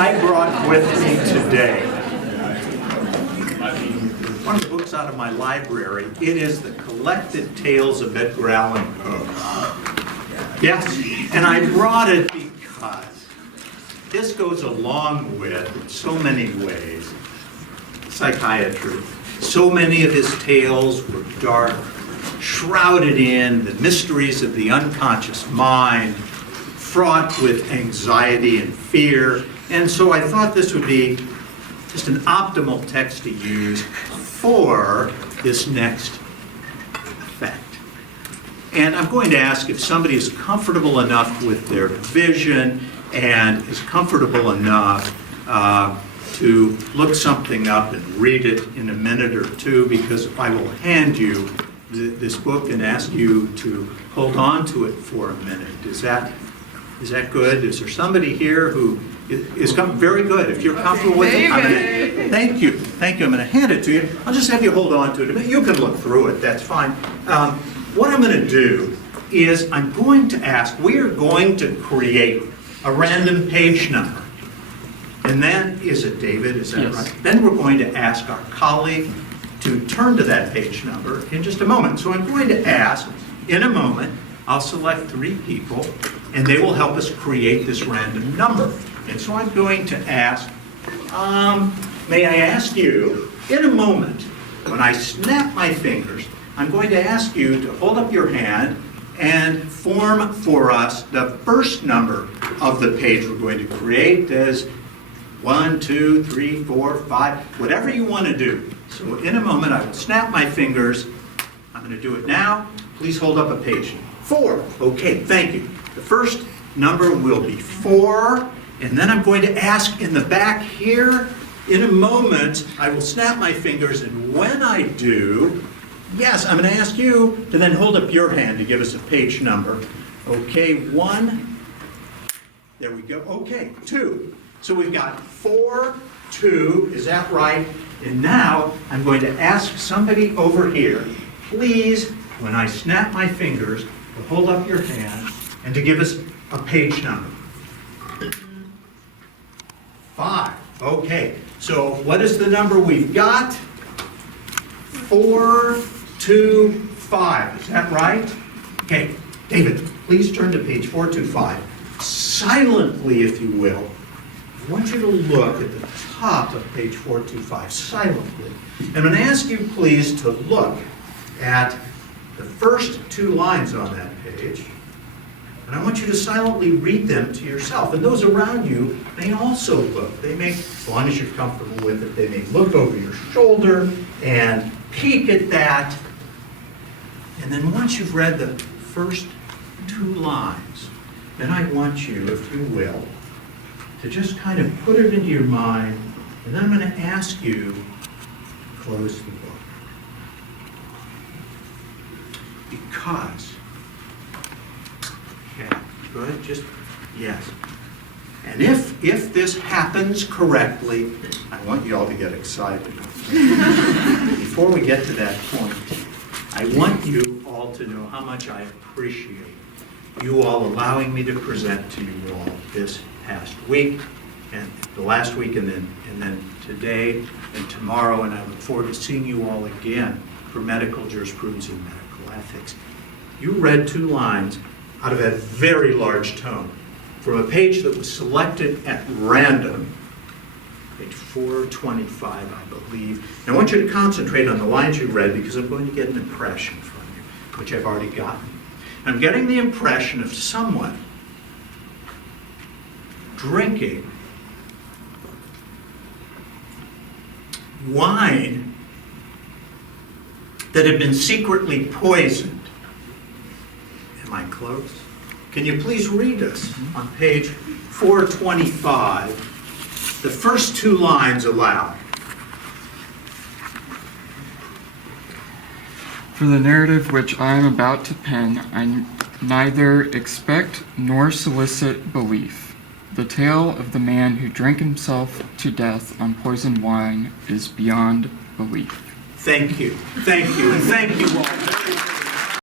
I brought with me today one of the books out of my library. It is The Collected Tales of Edgar Allan Poe. Yes, and I brought it because this goes along with, in so many ways, psychiatry. So many of his tales were dark, shrouded in the mysteries of the unconscious mind, fraught with anxiety and fear. And so I thought this would be just an optimal text to use for this next effect. And I'm going to ask if somebody is comfortable enough with their vision and is comfortable enough to look something up and read it in a minute or two, because I will hand you this book and ask you to hold on to it for a minute. Is that good? Is there somebody here who is very good? If you're comfortable with it, thank you. I'm going to hand it to you. I'll just have you hold on to it a bit. You can look through it. That's fine. What I'm going to do is we are going to create a random page number. And then, is it David? Is that right? Then we're going to ask our colleague to turn to that page number in just a moment. So I'm going to ask, in a moment, I'll select 3 people, and they will help us create this random number. And so I'm going to ask, may I ask you, in a moment, when I snap my fingers, I'm going to ask you to hold up your hand and form for us the first number of the page we're going to create as 1, 2, 3, 4, 5, whatever you want to do. So in a moment, I will snap my fingers. I'm going to do it now. Please hold up a page. 4. Okay, thank you. The first number will be 4. And then I'm going to ask in the back here, in a moment, I will snap my fingers. And when I do, yes, I'm going to ask you to then hold up your hand to give us a page number. Okay, 1. There we go. Okay, 2. So we've got 4, 2, is that right? And now I'm going to ask somebody over here, please, when I snap my fingers, to hold up your hand and to give us a page number. 5. Okay, so what is the number we've got? 4, 2, 5, is that right? Okay, David, please turn to page 425. Silently, if you will. I want you to look at the top of page 425, silently. And I'm going to ask you, please, to look at the first 2 lines on that page. And I want you to silently read them to yourself. And those around you may also look. They may, as long as you're comfortable with it, they may look over your shoulder and peek at that. And then once you've read the first 2 lines, then I want you, if you will, to just kind of put it into your mind, and then I'm going to ask you to close the book. Because, okay, good, just, yes. And if this happens correctly, I want you all to get excited. Before we get to that point, I want you all to know how much I appreciate you all allowing me to present to you all this past week, and the last week, and then today and tomorrow, and I look forward to seeing you all again for medical jurisprudence and medical ethics. You read 2 lines out of that very large tome from a page that was selected at random, page 425, I believe. And I want you to concentrate on the lines you read, because I'm going to get an impression from you, which I've already gotten. I'm getting the impression of someone drinking wine that had been secretly poisoned. Am I close? Can you please read us on page 425, the first 2 lines aloud? For the narrative which I am about to pen, I neither expect nor solicit belief. The tale of the man who drank himself to death on poisoned wine is beyond belief. Thank you. Thank you. And thank you all very much.